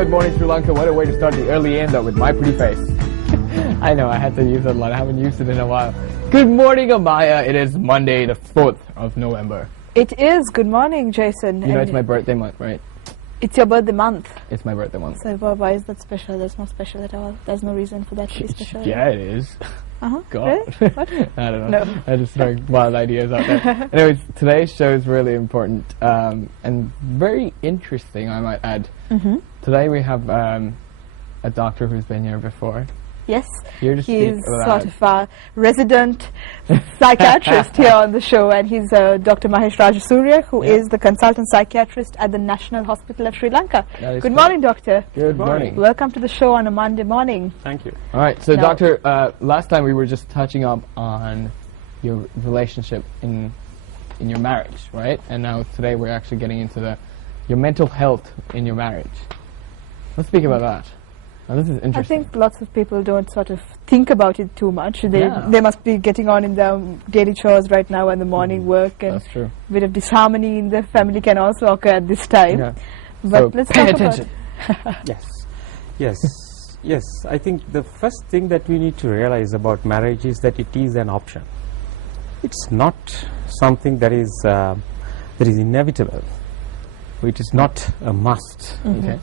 Good morning, Sri Lanka. What a way to start the early end with my pretty face. I know, I had to use that line. I haven't used it in a while. Good morning, Amaya. It is Monday, the 4th of November. It is. Good morning, Jason. You know it's my birthday month, right? It's your birthday month. It's my birthday month. So why is that special? That's not special at all. There's no reason for that to be special. Yeah, it is. Uh-huh. God. Really? What? I don't know. No. I just throwing wild ideas out there. Anyways, today's show is really important and very interesting, I might add. Mm-hmm. Today we have a doctor who's been here before. Yes, Here to he's speak about sort of a resident psychiatrist here on the show, and he's Dr. Mahesh Rajasurya, who is the consultant psychiatrist at the National Hospital of Sri Lanka. Good Good morning, doctor. Good morning. Welcome to the show on a Monday morning. Thank you. All right, so Now- doctor, last time we were just touching up on your relationship in your marriage, right? And now today we're actually getting into your mental health in your marriage. Let's speak about that. Now, this is I interesting. think lots of people don't sort of think about it too much. They must be getting on in their daily chores right now and the morning work, and That's true. a bit of disharmony in the family can also occur at this time. Yeah. But So let's pay talk attention. Yes. I think the first thing that we need to realize about marriage is that it is an option. It's not something that is inevitable. It is not a must. Okay.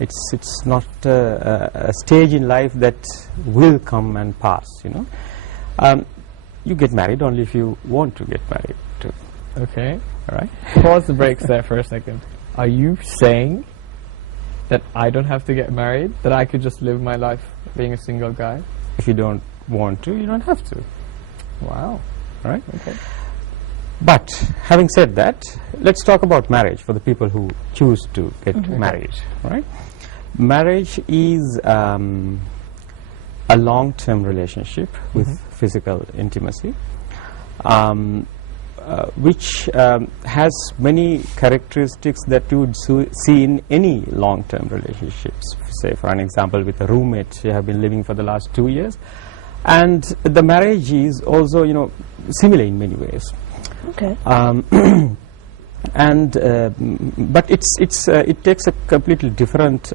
It's not a stage in life that will come and pass. You get married only if you want to get married. Okay. All right. Pause the brakes there for a second. Are you saying that I don't have to get married? That I could just live my life being a single guy? If you don't want to, you don't have to. Wow. All right. Okay. But having said that, let's talk about marriage for the people who choose to get married. Right? Marriage is a long-term relationship with physical intimacy, which has many characteristics that you would see in any long-term relationships. Say, for an example, with a roommate you have been living for the last 2 years, and the marriage is also, similar in many ways. Okay. But it takes a completely different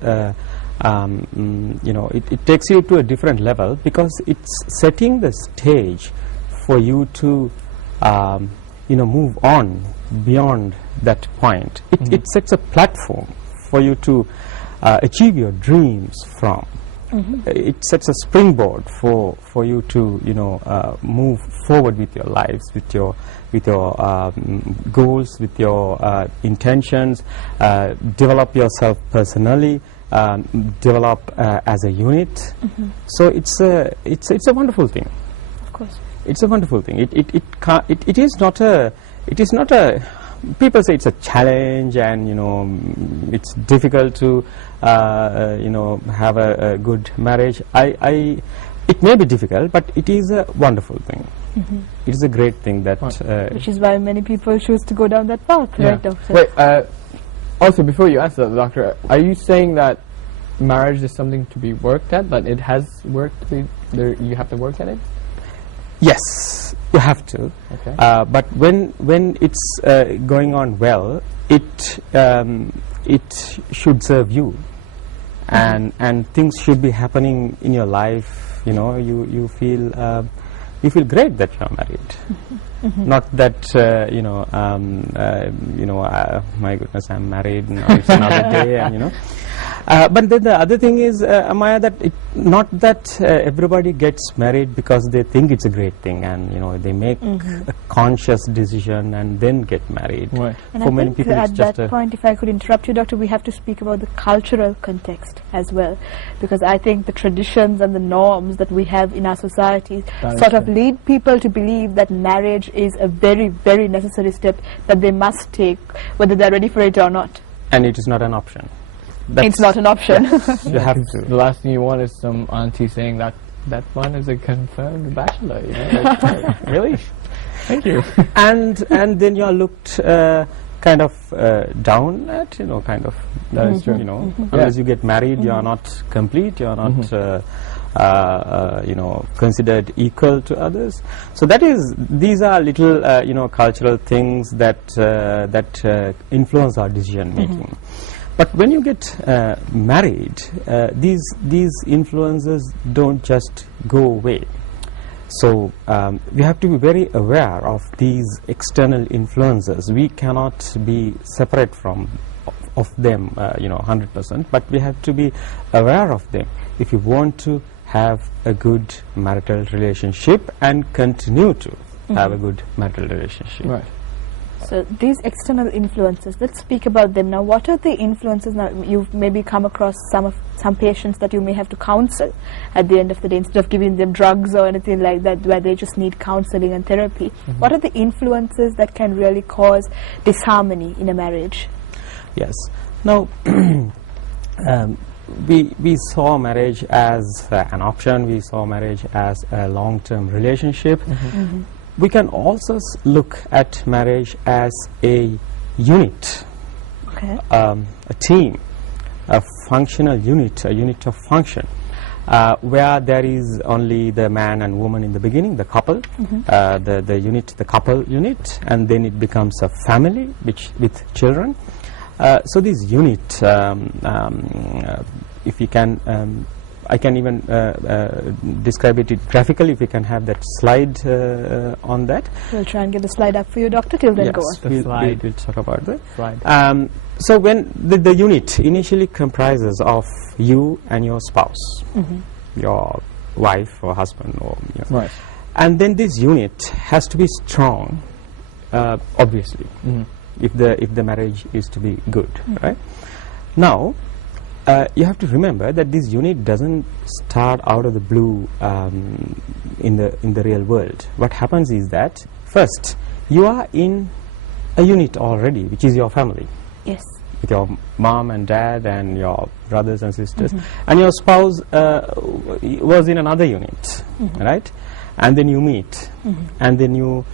it takes you to a different level, because it's setting the stage for you to move on beyond that point. It sets a platform for you to achieve your dreams from. It sets a springboard for you to move forward with your lives, with your goals, with your intentions, develop yourself personally, develop as a unit. So it's a wonderful thing. Of course. It's a wonderful thing. It is not a people say it's a challenge, and it's difficult to have a good marriage. It may be difficult, but it is a wonderful thing. It is a great thing that Which is why many people choose to go down that path, right, doctor? Wait, also before you answer that, doctor, are you saying that marriage is something to be worked at, that it has work to be there, you have to work at it? yes, you have to. Okay. But when it's going on well, it should serve you, and things should be happening in your life. You feel great that you are married. Not that my goodness, I'm married now, it's another day, and but then the other thing is, Amaya, that not that everybody gets married because they think it's a great thing, and they make a conscious decision and then get married. Right. And For I many think people, it's at just that point, if I could interrupt you, doctor, we have to speak about the cultural context as well, because I think the traditions and the norms that we have in our society sort of lead people to believe that marriage is a very, very necessary step that they must take, whether they're ready for it or not. And it is not an option. It's not an option. You have to. The last thing you want is some auntie saying that one is a confirmed bachelor. Like, really? Thank you. And then you are looked kind of down at, kind of. That is true. Unless you get married, you are not complete. You are not considered equal to others. So these are little cultural things that influence our decision making. But when you get married, these influences don't just go away. So we have to be very aware of these external influences. We cannot be separate from of them, 100%, but we have to be aware of them if you want to have a good marital relationship and continue to have a good marital relationship. Right. So these external influences, let's speak about them now. What are the influences? Now you've maybe come across some patients that you may have to counsel at the end of the day, instead of giving them drugs or anything like that, where they just need counseling and therapy. What are the influences that can really cause disharmony in a marriage? Yes. Now, we saw marriage as an option. We saw marriage as a long-term relationship. We can also look at marriage as a unit, a team, a functional unit, a unit of function, where there is only the man and woman in the beginning, the couple, the unit, the couple unit, and then it becomes a family with children. So this unit, if you can, I can even describe it graphically, if we can have that slide on that. We'll try and get the slide up for you, Doctor, till then. Yes, go on. we'll talk about that. Slide. So when the unit initially comprises of you and your spouse, your wife or husband, or Right. and then this unit has to be strong, obviously, if the marriage is to be good, right? Now, you have to remember that this unit doesn't start out of the blue in the real world. What happens is that first you are in a unit already, which is your family. Yes. With your mom and dad and your brothers and sisters, and your spouse was in another unit, right? And then you meet, and then you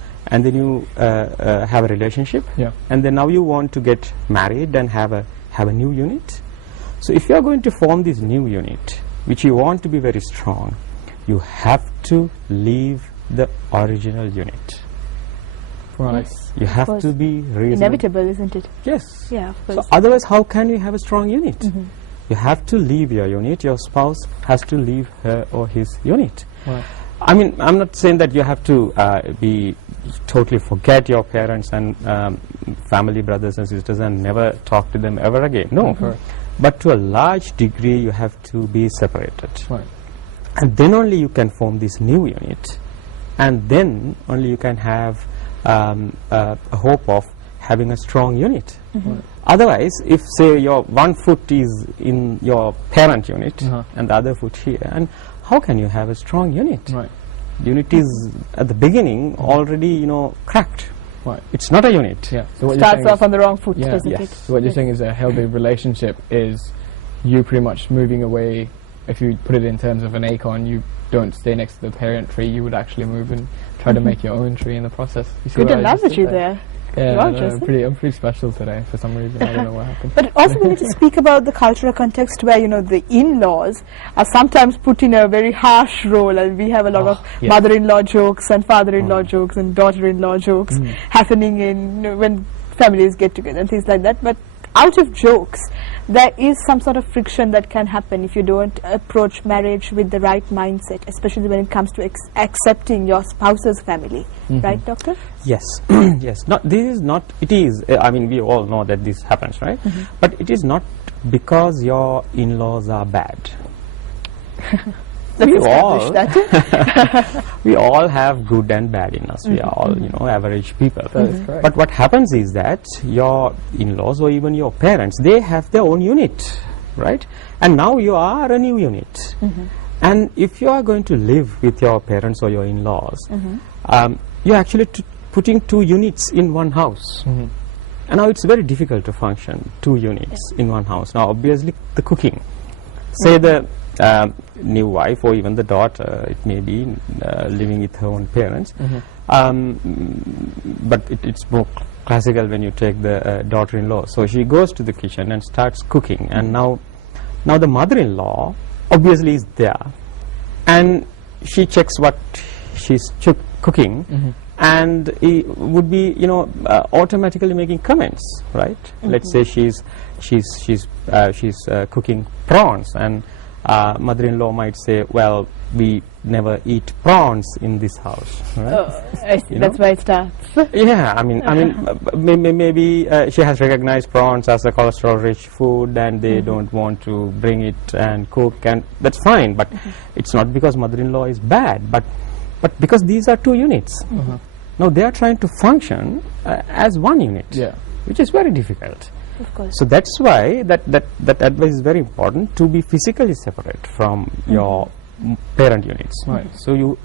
have a relationship, and then now you want to get married and have a new unit. So if you are going to form this new unit, which you want to be very strong, you have to leave the original unit. Right. Yes. You have to be reasonable. Inevitable, isn't it? Yes. Yeah, of So course. otherwise, how can you have a strong unit? You have to leave your unit. Your spouse has to leave her or his unit. Right. I mean, I'm not saying that you have to be totally forget your parents and family, brothers and sisters, and never talk to them ever again. No. But to a large degree, you have to be separated. Right. And then only you can form this new unit, and then only you can have a hope of having a strong unit. Right. Otherwise, if say your one foot is in your parent unit and the other foot here, and how can you have a strong unit? Right. Unit is at the beginning already cracked. Right. It's not a unit. Yeah. So what you're Starts saying off is, on the wrong foot, Yeah. doesn't Yes. it? so what you're saying is a healthy relationship is you pretty much moving away. If you put it in terms of an acorn, you don't stay next to the parent tree. You would actually move and try to make your own tree in the process. You see Good what I just analogy did there. Yeah, You are, I know, Justin. I'm pretty special today for some reason. I don't know what happened. But also we need to speak about the cultural context where, the in-laws are sometimes put in a very harsh role, and we have a lot of yes. mother-in-law jokes and father-in-law jokes and daughter-in-law jokes happening in when families get together and things like that. But out of jokes, there is some sort of friction that can happen if you don't approach marriage with the right mindset, especially when it comes to accepting your spouse's family. Right, Doctor? Yes. Yes. This is not. It is. I mean, we all know that this happens, right? But it is not because your in-laws are bad. Let's We establish all- that. We all have good and bad in us. We are all, average people. That is correct. But what happens is that your in-laws or even your parents, they have their own unit, right? And now you are a new unit. And if you are going to live with your parents or your in-laws, you're actually putting two units in one house. And now it's very difficult to function two units in one house. Now, obviously, the cooking. Say the new wife or even the daughter, it may be living with her own parents. But it's more classical when you take the daughter-in-law. So she goes to the kitchen and starts cooking. And now the mother-in-law obviously is there. And she checks what she's cooking. and he would be, you know, automatically making comments, right? Let's say she's cooking prawns, and mother-in-law might say, well, we never eat prawns in this house, right? Oh, I see. That's why it starts. Yeah, I mean, maybe she has recognized prawns as a cholesterol-rich food, and they don't want to bring it and cook, and that's fine. But it's not because mother-in-law is bad, but because these are two units. Now they are trying to function as one unit, which is very difficult. Of course. So that's why that advice is very important, to be physically separate from your parent units. Right. So you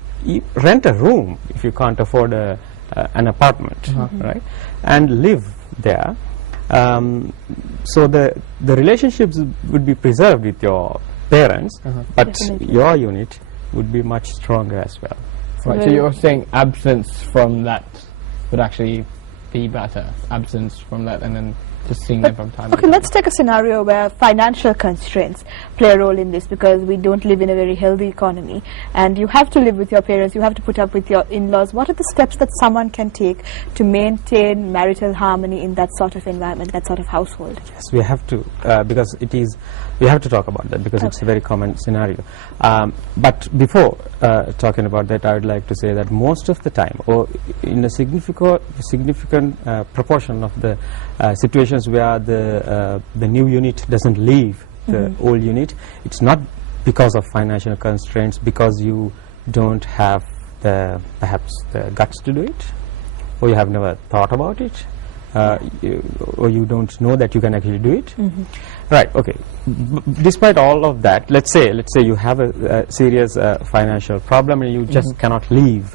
rent a room if you can't afford an apartment, right, and live there. So the relationships would be preserved with your parents, but Definitely. your unit would be much stronger as well. Right, so you're saying absence from that would actually be better. Absence from that, and then just seeing them from time to Okay, time. let's take a scenario where financial constraints play a role in this, because we don't live in a very healthy economy, and you have to live with your parents, you have to put up with your in-laws. What are the steps that someone can take to maintain marital harmony in that sort of environment, that sort of household? Yes, we have to, because we have to talk about that, because it's a very common scenario. But before talking about that, I would like to say that most of the time, or in a significant proportion of the situations where the new unit doesn't leave the old unit, it's not because of financial constraints, because you don't have perhaps the guts to do it, or you have never thought about it, or you don't know that you can actually do it. Right, okay. Despite all of that, let's say you have a serious financial problem and you just cannot leave,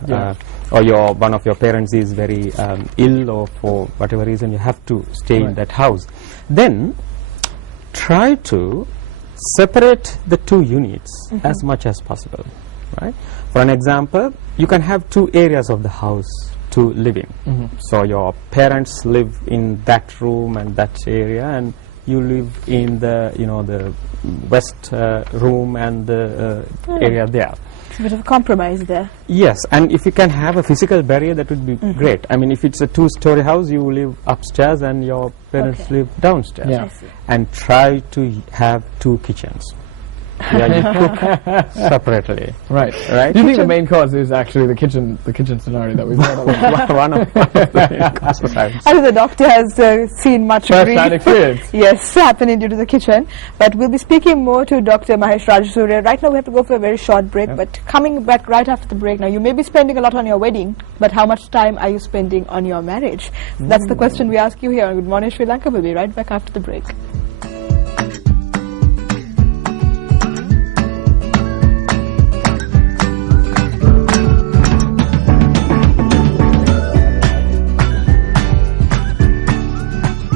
or one of your parents is very ill, or for whatever reason you have to stay in that house. Then try to separate the two units as much as possible, right? For an example, you can have two areas of the house to live in. So your parents live in that room and that area, and you live in the the west room and the area there. It's a bit of a compromise there. Yes, and if you can have a physical barrier, that would be great. I mean, if it's a two-story house, you live upstairs and your parents live downstairs. Yeah. I see. And try to have two kitchens. Yeah, you cook separately. Right. Right. Do you think the main cause is actually the kitchen scenario that we've had? One of the main causes, I would say. I think the doctor has seen much First-hand grief experience. yes, happening due to the kitchen. But we'll be speaking more to Dr. Mahesh Rajasurya. Right now we have to go for a very short break, but coming back right after the break. Now, you may be spending a lot on your wedding, but how much time are you spending on your marriage? That's the question we ask you here on Good Morning Sri Lanka. We'll be right back after the break.